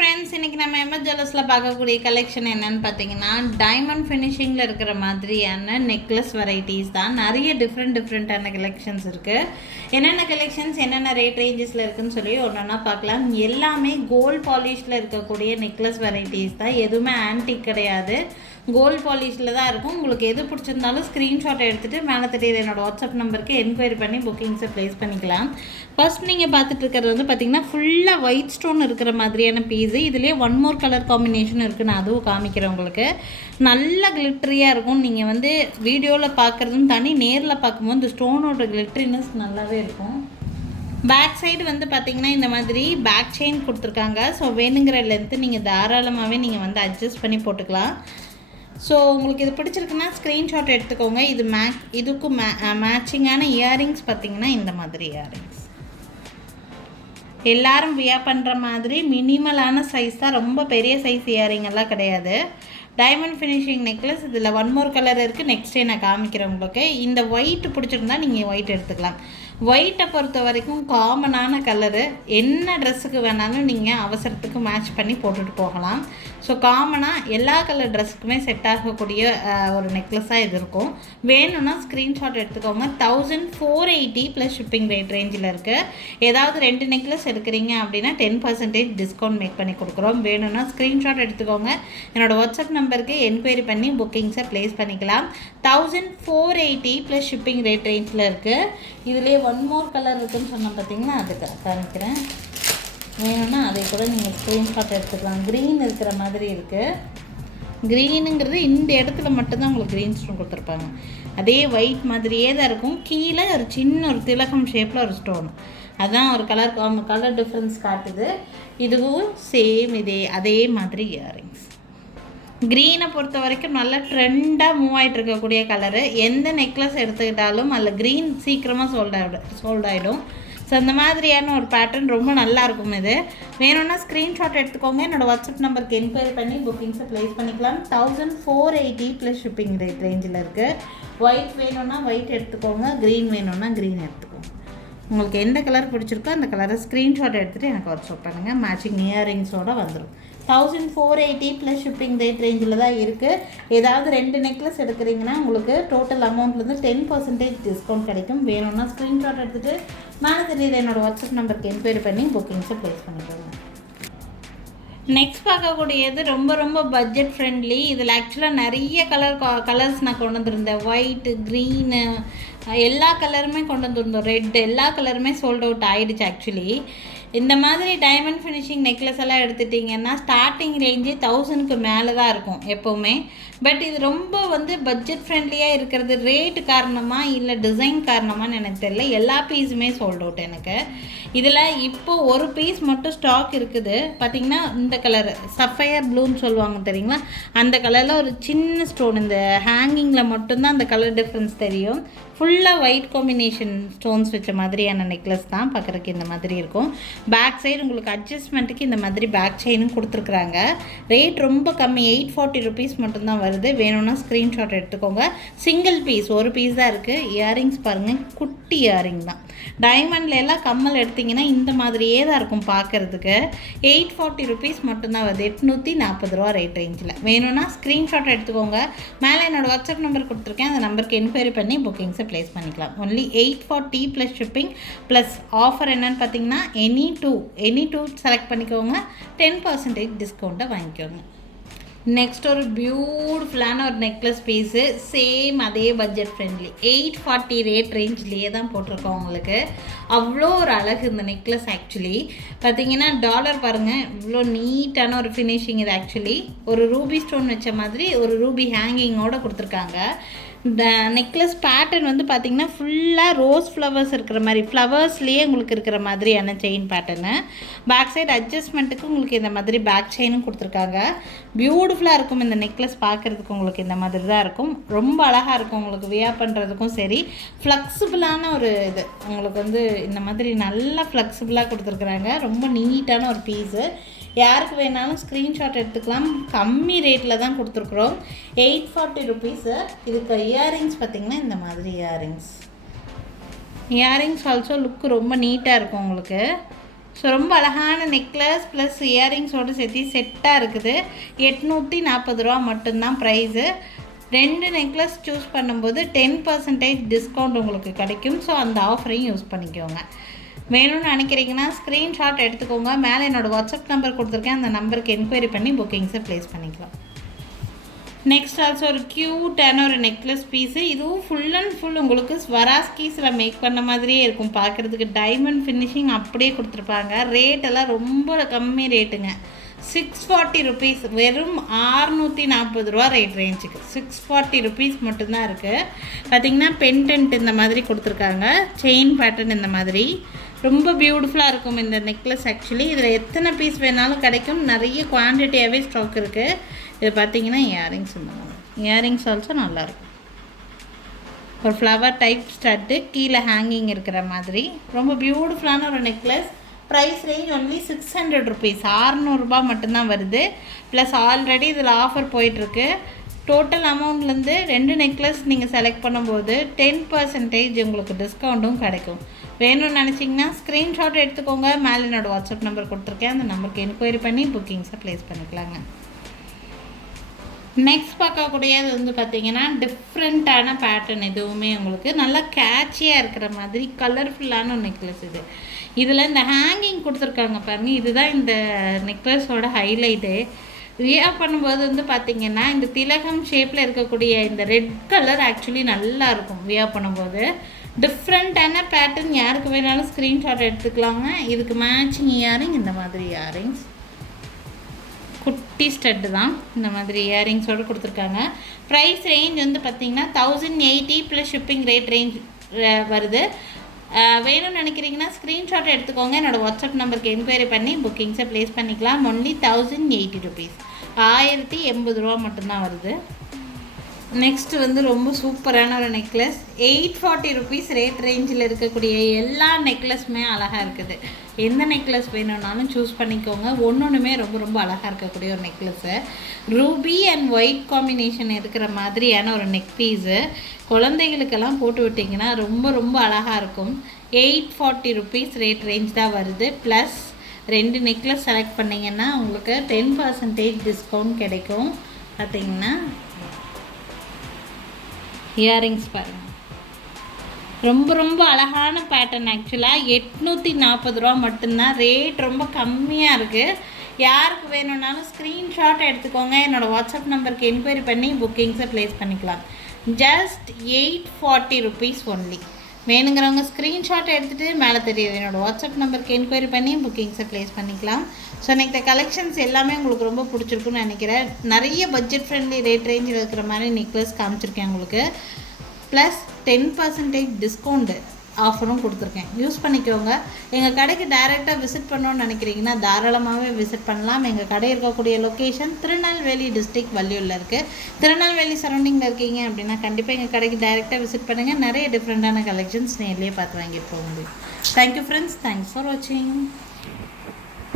Friends, இன்றைக்கி நம்ம MS ஜுவல்லர்ஸில் பார்க்கக்கூடிய கலெக்ஷன் என்னென்னு பார்த்தீங்கன்னா, டைமண்ட் ஃபினிஷிங்கில் இருக்கிற மாதிரியான நெக்லஸ் வெரைட்டிஸ் தான். நிறைய டிஃப்ரெண்ட்டான கலெக்ஷன்ஸ் இருக்குது. என்னென்ன கலெக்ஷன்ஸ் என்னென்ன ரேட் ரேஞ்சஸில் இருக்குதுன்னு சொல்லி ஒன்றா பார்க்கலாம். எல்லாமே கோல்ட் பாலிஷில் இருக்கக்கூடிய நெக்லஸ் வெரைட்டிஸ் தான். எதுவுமே ஆன்டிக் கிடையாது, கோல்ட் பாலிஷில் தான் இருக்கும். உங்களுக்கு எது பிடிச்சிருந்தாலும் ஸ்க்ரீன்ஷாட் எடுத்துகிட்டு மேலே தெரியுது என்னோடய வாட்ஸ்அப் நம்பருக்கு என்கொயரி பண்ணி புக்கிங்ஸை ப்ளேஸ் பண்ணிக்கலாம். ஃபர்ஸ்ட் நீங்கள் பார்த்துட்டு இருக்கிறது வந்து பார்த்திங்கன்னா ஃபுல்லாக ஒயிட் ஸ்டோன் இருக்கிற மாதிரியான பீஸு. இதுலேயே ஒன் மோர் கலர் காம்பினேஷன் இருக்குது, நான் அதுவும் காமிக்கிறேன் உங்களுக்கு. நல்ல கிளிட்டரியாக இருக்கும். நீங்கள் வந்து வீடியோவில் பார்க்குறதும் தனி, நேரில் பார்க்கும்போது இந்த ஸ்டோனோட கிளிட்டரினஸ் நல்லாவே இருக்கும். பேக் சைடு வந்து பார்த்திங்கன்னா இந்த மாதிரி பேக் செயின் கொடுத்துருக்காங்க. ஸோ வேணுங்கிற லென்த்து நீங்கள் தாராளமாகவே நீங்கள் வந்து அட்ஜஸ்ட் பண்ணி போட்டுக்கலாம். ஸோ உங்களுக்கு இது பிடிச்சிருக்குன்னா ஸ்க்ரீன்ஷாட் எடுத்துக்கோங்க. இது இதுக்கு மேட்சிங்கான இயரிங்ஸ் பார்த்திங்கன்னா இந்த மாதிரி இயரிங்ஸ் எல்லோரும் வியர் பண்ணுற மாதிரி மினிமலான சைஸ் தான், ரொம்ப பெரிய சைஸ் இயரிங் எல்லாம் கிடையாது. Diamond finishing necklace. இதில் ஒன் மோர் கலர் இருக்குது, நெக்ஸ்ட் டே நான் காமிக்கிறேன் உங்களுக்கு. இந்த ஒயிட் பிடிச்சிருந்தா நீங்கள் ஒயிட் எடுத்துக்கலாம். ஒயிட்டை பொறுத்த வரைக்கும் காமனான கலரு, என்ன ட்ரெஸ்ஸுக்கு வேணாலும் நீங்கள் அவசரத்துக்கு மேட்ச் பண்ணி போட்டுட்டு போகலாம். ஸோ காமனாக எல்லா கலர் ட்ரெஸ்ஸுக்குமே செட் ஆகக்கூடிய ஒரு நெக்லஸாக இது இருக்கும். வேணும்னா ஸ்க்ரீன்ஷாட் எடுத்துக்கோங்க. 1480 ப்ளஸ் ஷிப்பிங் ரேட் ரேஞ்சில் இருக்குது. ஏதாவது 2 நெக்லஸ் எடுக்கிறீங்க அப்படின்னா 10% டிஸ்கவுண்ட் மேக் பண்ணி கொடுக்குறோம். வேணும்னா ஸ்க்ரீன்ஷாட் எடுத்துக்கோங்க. என்னோடய வாட்ஸ்அப் நம்பருக்கு என்கொயரி பண்ணி புக்கிங்ஸை ப்ளேஸ் பண்ணிக்கலாம். 1480 ப்ளஸ் ஷிப்பிங் ரேட் ரேஞ்சில் இருக்குது. இதுலேயே ஒன் மோர் கலர் இருக்குதுன்னு சொன்னால் பார்த்தீங்கன்னா அதுக்கு காமிக்கிறேன். வேணும்னா அதை கூட நீங்கள் ஸ்க்ரீன்ஷாட் எடுத்துக்கலாம். க்ரீன் இருக்கிற மாதிரி இருக்குது. க்ரீனுங்கிறது இந்த இடத்துல மட்டும்தான் உங்களுக்கு க்ரீன் ஸ்டோன் கொடுத்துருப்பாங்க. அதே ஒயிட் மாதிரியே தான் இருக்கும். கீழே ஒரு சின்ன ஒரு திலகம் ஷேப்பில் ஒரு ஸ்டோன், அதுதான் ஒரு கலர் டிஃப்ரென்ஸ் காட்டுது. இதுவும் சேம் அதே மாதிரி இயரிங்ஸ். க்ரீனை பொறுத்த வரைக்கும் நல்லா ட்ரெண்டாக மூவ் ஆகிட்டு இருக்கக்கூடிய கலரு. எந்த நெக்லஸ் எடுத்துக்கிட்டாலும் அதில் க்ரீன் சீக்கிரமாக சோல்ட் ஆகிடும். ஸோ அந்த மாதிரியான ஒரு பேட்டர்ன் ரொம்ப நல்லாயிருக்கும். இது வேணும்னா ஸ்க்ரீன்ஷாட் எடுத்துக்கோங்க. என்னோடய வாட்ஸ்அப் நம்பருக்கு என்கொயரி பண்ணி புக்கிங்ஸை ப்ளேஸ் பண்ணிக்கலாம். 1480 ப்ளஸ் ஷிப்பிங் ரேட் ரேஞ்சில் இருக்குது. ஒயிட் வேணும்னா ஒயிட் எடுத்துக்கோங்க, க்ரீன் வேணும்னா க்ரீன் எடுத்துக்கோங்க. உங்களுக்கு எந்த கலர் பிடிச்சிருக்கோ அந்த கலரை ஸ்க்ரீன்ஷாட் எடுத்துகிட்டு எனக்கு வாட்ஸ்அப் பண்ணுங்கள். மேட்சிங் இயரிங்ஸோடு வந்துடும். 1480 ப்ளஸ் ஷிப்பிங் ரேட் ரேஞ்சில் தான் இருக்குது. ஏதாவது 2 நெக்லஸ் எடுக்கிறீங்கன்னா உங்களுக்கு டோட்டல் அமௌண்ட்லேருந்து 10% டிஸ்கவுண்ட் கிடைக்கும். வேணும்னா ஸ்க்ரீன்ஷாட் எடுத்துகிட்டு மேலே தெரியுது என்னோடய வாட்ஸ்அப் நம்பருக்கு என்கொயரி பண்ணி புக்கிங்ஸை ப்ளேஸ் பண்ணிக்கோங்க. நெக்ஸ்ட் பார்க்கக்கூடியது ரொம்ப பட்ஜெட் ஃப்ரெண்ட்லி. இதில் ஆக்சுவலாக நிறைய கலர்ஸ் நான் கொண்டு வந்திருந்தேன். ஒயிட்டு, க்ரீனு, எல்லா கலருமே கொண்டு வந்திருந்தோம். ரெட், எல்லா கலருமே சோல்ட் அவுட் ஆகிடுச்சு. ஆக்சுவலி இந்த மாதிரி டைமண்ட் ஃபினிஷிங் நெக்லஸ் எல்லாம் எடுத்துட்டிங்கன்னா ஸ்டார்டிங் ரேஞ்சே 1000க்கு மேலே தான் இருக்கும் எப்போவுமே. பட் இது ரொம்ப வந்து பட்ஜெட் ஃப்ரெண்ட்லியாக இருக்கிறது ரேட்டு காரணமாக இல்லை டிசைன் காரணமானு எனக்கு தெரியல. எல்லா பீஸுமே சோல்ட் அவுட் எனக்கு. இதில் இப்போது ஒரு பீஸ் மட்டும் ஸ்டாக் இருக்குது. பார்த்திங்கன்னா இந்த கலர் சஃபயர் ப்ளூன்னு சொல்லுவாங்க தெரியுங்களா, அந்த கலரில் ஒரு சின்ன ஸ்டோன், இந்த ஹேங்கிங்கில் மட்டும்தான் அந்த கலர் டிஃப்ரென்ஸ் தெரியும். ஃபுல்லாக ஒயிட் காம்பினேஷன் ஸ்டோன்ஸ் வச்ச மாதிரியான நெக்லஸ் தான். பார்க்குறதுக்கு இந்த மாதிரி இருக்கும். பேக் சைடு உங்களுக்கு அட்ஜஸ்ட்மெண்ட்டுக்கு இந்த மாதிரி பேக் செயினும் கொடுத்துருக்குறாங்க. ரேட் ரொம்ப கம்மி, 840 ருபீஸ் மட்டும்தான் வருது. வேணும்னா ஸ்க்ரீன்ஷாட் எடுத்துக்கோங்க. சிங்கிள் பீஸ், ஒரு பீஸ் தான் இருக்குது. இயரிங்ஸ் பாருங்கள், குட்டி இயரிங் தான். டைமண்டில் எல்லாம் கம்மல் எடுத்திங்கன்னா இந்த மாதிரியே தான் இருக்கும் பார்க்குறதுக்கு. 840 ருபீஸ் மட்டும்தான் வருது. 840 ரூபா ரேட் ரேஞ்சில். வேணும்னா ஸ்க்ரீன்ஷாட் எடுத்துக்கோங்க. மேலே என்னோடய வாட்ஸ்அப் நம்பர் கொடுத்துருக்கேன், அந்த நம்பருக்கு என்கொயரி பண்ணி புக்கிங்ஸை ப்ளேஸ் பண்ணிக்கலாம். Only 840 plus shipping plus offer என்னன்னு பார்த்தீங்கன்னா எனி டூ செலக்ட் பண்ணிக்கோங்க. 10% டிஸ்கவுண்ட்டை வாங்கிக்கோங்க. நெக்ஸ்ட் ஒரு பியூட்டிஃபுல்லான ஒரு நெக்லஸ் பீஸு. சேம் அதே பட்ஜெட் ஃப்ரெண்ட்லி 840 ரேட் ரேஞ்ச்லேயே தான் போட்டிருக்கோம் உங்களுக்கு. அவ்வளோ ஒரு அழகு இந்த நெக்லஸ். ஆக்சுவலி பார்த்தீங்கன்னா டாலர் பாருங்கள், இவ்வளோ நீட்டான ஒரு ஃபினிஷிங். இது ஆக்சுவலி ஒரு ரூபி ஸ்டோன் வச்ச மாதிரி ஒரு ரூபி ஹேங்கிங்கோடு கொடுத்துருக்காங்க. இந்த நெக்லஸ் பேட்டர்ன் வந்து பார்த்திங்கன்னா ஃபுல்லாக ரோஸ் ஃப்ளவர்ஸ் இருக்கிற மாதிரி, ஃப்ளவர்ஸ்லேயே உங்களுக்கு இருக்கிற மாதிரியான செயின் பேட்டர்னு. பேக் சைடு அட்ஜஸ்ட்மெண்ட்டுக்கு உங்களுக்கு இந்த மாதிரி பேக் செயினும் கொடுத்துருக்காங்க. பியூட்டிஃபுல்லாக இருக்கும் இந்த நெக்லஸ் பார்க்குறதுக்கு. உங்களுக்கு இந்த மாதிரி தான் இருக்கும். ரொம்ப அழகாக இருக்கும் உங்களுக்கு வியர் பண்ணுறதுக்கும் சரி. ஃப்ளெக்சிபிளான ஒரு இது உங்களுக்கு வந்து இந்த மாதிரி நல்லா ஃப்ளெக்சிபிளாக கொடுத்துருக்குறாங்க. ரொம்ப நீட்டான ஒரு பீஸு. யாருக்கு வேணாலும் ஸ்க்ரீன்ஷாட் எடுத்துக்கலாம். கம்மி ரேட்டில் தான் கொடுத்துருக்குறோம். 840 ருபீஸு. இதுக்கு இயரிங்ஸ் பார்த்திங்கன்னா இந்த மாதிரி இயரிங்ஸ் ஆல்சோ லுக்கு ரொம்ப நீட்டாக இருக்கும் உங்களுக்கு. ஸோ ரொம்ப அழகான நெக்லஸ் ப்ளஸ் இயரிங்ஸோடு சேர்த்து செட்டாக இருக்குது. 840 ரூபா மட்டும்தான் ப்ரைஸு. 2 நெக்லஸ் சூஸ் பண்ணும்போது 10% டிஸ்கவுண்ட் உங்களுக்கு கிடைக்கும். ஸோ அந்த ஆஃபரையும் யூஸ் பண்ணிக்கோங்க. வேணும்னு நினைக்கிறீங்கன்னா ஸ்க்ரீன்ஷாட் எடுத்துக்கோங்க. மேலே என்னோடய வாட்ஸ்அப் நம்பர் கொடுத்துருக்கேன். அந்த நம்பருக்கு என்கொயரி பண்ணி புக்கிங்ஸை ப்ளேஸ் பண்ணிக்கலாம். நெக்ஸ்ட் ஆல்சோ ஒரு க்யூட்டான ஒரு நெக்லஸ் பீஸு. இதுவும் ஃபுல் அண்ட் ஃபுல் உங்களுக்கு ஸ்வராஸ்கீஸில் மேக் பண்ண மாதிரியே இருக்கும். பார்க்குறதுக்கு டைமண்ட் ஃபினிஷிங் அப்படியே கொடுத்துருப்பாங்க. ரேட்டெல்லாம் ரொம்ப கம்மி ரேட்டுங்க. 640 ருபீஸ், வெறும் 640 ரூபா ரேட் ரேஞ்சுக்கு 640 ருபீஸ் மட்டும்தான் இருக்குது. பார்த்திங்கன்னா பென்டென்ட் இந்த மாதிரி கொடுத்துருக்காங்க, செயின் பேட்டர்ன் இந்த மாதிரி ரொம்ப பியூட்டிஃபுல்லாக இருக்கும் இந்த நெக்லஸ். ஆக்சுவலி இதில் எத்தனை பீஸ் வேணாலும் கிடைக்கும், நிறைய குவான்டிட்டியாகவே ஸ்டாக் இருக்குது. இது பார்த்திங்கன்னா இயரிங்ஸ் இந்த மாதிரி, இயரிங்ஸ் ஆல்சோ நல்லாயிருக்கும். ஒரு ஃப்ளவர் டைப் ஸ்டட்டு, கீழே ஹேங்கிங் இருக்கிற மாதிரி ரொம்ப பியூட்டிஃபுல்லான ஒரு necklace. Price range only 600 rupees, 600 ரூபா மட்டும்தான் வருது. ப்ளஸ் ஆல்ரெடி இதில் ஆஃபர் போயிட்டுருக்கு. டோட்டல் அமௌண்ட்லேருந்து 2 நெக்லஸ் நீங்கள் செலக்ட் பண்ணும்போது 10% உங்களுக்கு டிஸ்கவுண்ட்டும் கிடைக்கும். வேணும்னு நினச்சிங்கன்னா ஸ்க்ரீன்ஷாட் எடுத்துக்கோங்க. மேலே என்னோடய வாட்ஸ்அப் நம்பர் கொடுத்துருக்கேன். அந்த நம்பருக்கு என்கொயரி பண்ணி புக்கிங்ஸை ப்ளேஸ் பண்ணிக்கலாங்க. நெக்ஸ்ட் பார்க்கக்கூடியது வந்து பார்த்திங்கன்னா டிஃப்ரெண்ட்டான பேட்டர்ன். எதுவுமே உங்களுக்கு நல்லா கேட்சியாக இருக்கிற மாதிரி கலர்ஃபுல்லான ஒரு நெக்லஸ் இது. இதில் இந்த ஹேங்கிங் கொடுத்துருக்காங்க பாருங்கள், இதுதான் இந்த நெக்லஸோட ஹைலைட்டு. வியர் பண்ணும்போது வந்து பார்த்திங்கன்னா இந்த திலகம் ஷேப்பில் இருக்கக்கூடிய இந்த ரெட் கலர் ஆக்சுவலி நல்லா இருக்கும் வியர் பண்ணும்போது. டிஃப்ரெண்ட்டான பேட்டர்ன், யாருக்கு வேணாலும் ஸ்க்ரீன்ஷாட் எடுத்துக்கலாங்க. இதுக்கு மேட்சிங் இயரிங் இந்த மாதிரி இயரிங்ஸ், குட்டி ஸ்டட்டு தான் இந்த மாதிரி இயரிங்ஸோடு கொடுத்துருக்காங்க. ப்ரைஸ் ரேஞ்ச் வந்து பார்த்திங்கன்னா 1080 ப்ளஸ் ஷிப்பிங் ரேட் ரேஞ்ச் வருது. வேணும்னு நினைக்கிறீங்கன்னா ஸ்க்ரீன்ஷாட் எடுத்துக்கோங்க. என்னோடய வாட்ஸ்அப் நம்பருக்கு என்கொயரி பண்ணி புக்கிங்ஸை ப்ளேஸ் பண்ணிக்கலாம். ஒன்லி 1080 ருபீஸ், 1080 ரூபா மட்டும்தான் வருது. நெக்ஸ்ட்டு வந்து ரொம்ப சூப்பரான ஒரு நெக்லஸ். 840 ருபீஸ் ரேட் ரேஞ்சில் இருக்கக்கூடிய எல்லா நெக்லஸுமே அழகாக இருக்குது. எந்த நெக்லஸ் வேணும்னாலும் சூஸ் பண்ணிக்கோங்க. ஒன்றுமே ரொம்ப ரொம்ப அழகாக இருக்கக்கூடிய ஒரு necklace. Ruby and white combination இருக்கிற மாதிரியான ஒரு நெக் பீஸு. குழந்தைகளுக்கெல்லாம் போட்டு விட்டிங்கன்னா ரொம்ப ரொம்ப அழகாக இருக்கும். 840 ருபீஸ் ரேட் ரேஞ்ச் தான் வருது. ப்ளஸ் 2 நெக்லஸ் செலக்ட் பண்ணிங்கன்னா உங்களுக்கு 10% டிஸ்கவுண்ட் கிடைக்கும். பார்த்திங்கன்னா இயரிங்ஸ் பாருங்கள், ரொம்ப ரொம்ப அழகான பேட்டர்ன். ஆக்சுவலாக 840 ரூபா மட்டும்தான், ரேட் ரொம்ப கம்மியாக இருக்குது. யாருக்கு வேணும்னாலும் ஸ்க்ரீன்ஷாட் எடுத்துக்கோங்க. என்னோடய வாட்ஸ்அப் நம்பருக்கு என்கொயரி பண்ணி புக்கிங்ஸை ப்ளேஸ் பண்ணிக்கலாம். Just 840 rupees only. வேணுங்கிறவங்க ஸ்க்ரீன்ஷாட் எடுத்துகிட்டு மேலே தெரியுது என்னோடய வாட்ஸ்அப் நம்பருக்கு என்கொயரி பண்ணி புக்கிங்ஸை ப்ளேஸ் பண்ணிக்கலாம். ஸோ எனக்கு இந்த கலெக்ஷன்ஸ் எல்லாமே உங்களுக்கு ரொம்ப பிடிச்சிருக்குன்னு நினைக்கிறேன். நிறைய பட்ஜெட் ஃப்ரெண்ட்லி ரேட் ரேஞ்சில் இருக்கிற மாதிரி நெக்லஸ் காமிச்சிருக்கேன் உங்களுக்கு. ப்ளஸ் 10% டிஸ்கவுண்ட்டு ஆஃபரும் கொடுத்துருக்கேன், யூஸ் பண்ணிக்கோங்க. எங்கள் கடைக்கு டைரெக்டாக விசிட் பண்ணணுன்னு நினைக்கிறீங்கன்னா தாராளமாகவே விசிட் பண்ணலாம். எங்கள் கடை இருக்கக்கூடிய லொக்கேஷன் திருநெல்வேலி டிஸ்ட்ரிக்ட் வள்ளியூரில் இருக்குது. திருநெல்வேலி சரௌண்டிங்கில் இருக்கீங்க அப்படின்னா கண்டிப்பாக எங்கள் கடைக்கு டைரெக்டாக விசிட் பண்ணுங்கள். நிறைய டிஃப்ரெண்ட்டான கலெக்ஷன்ஸ் நேர்லேயே பார்த்து வாங்கிட்டு போக முடியும். தேங்க்யூ ஃப்ரெண்ட்ஸ், தேங்க்ஸ் ஃபார் வாட்சிங்.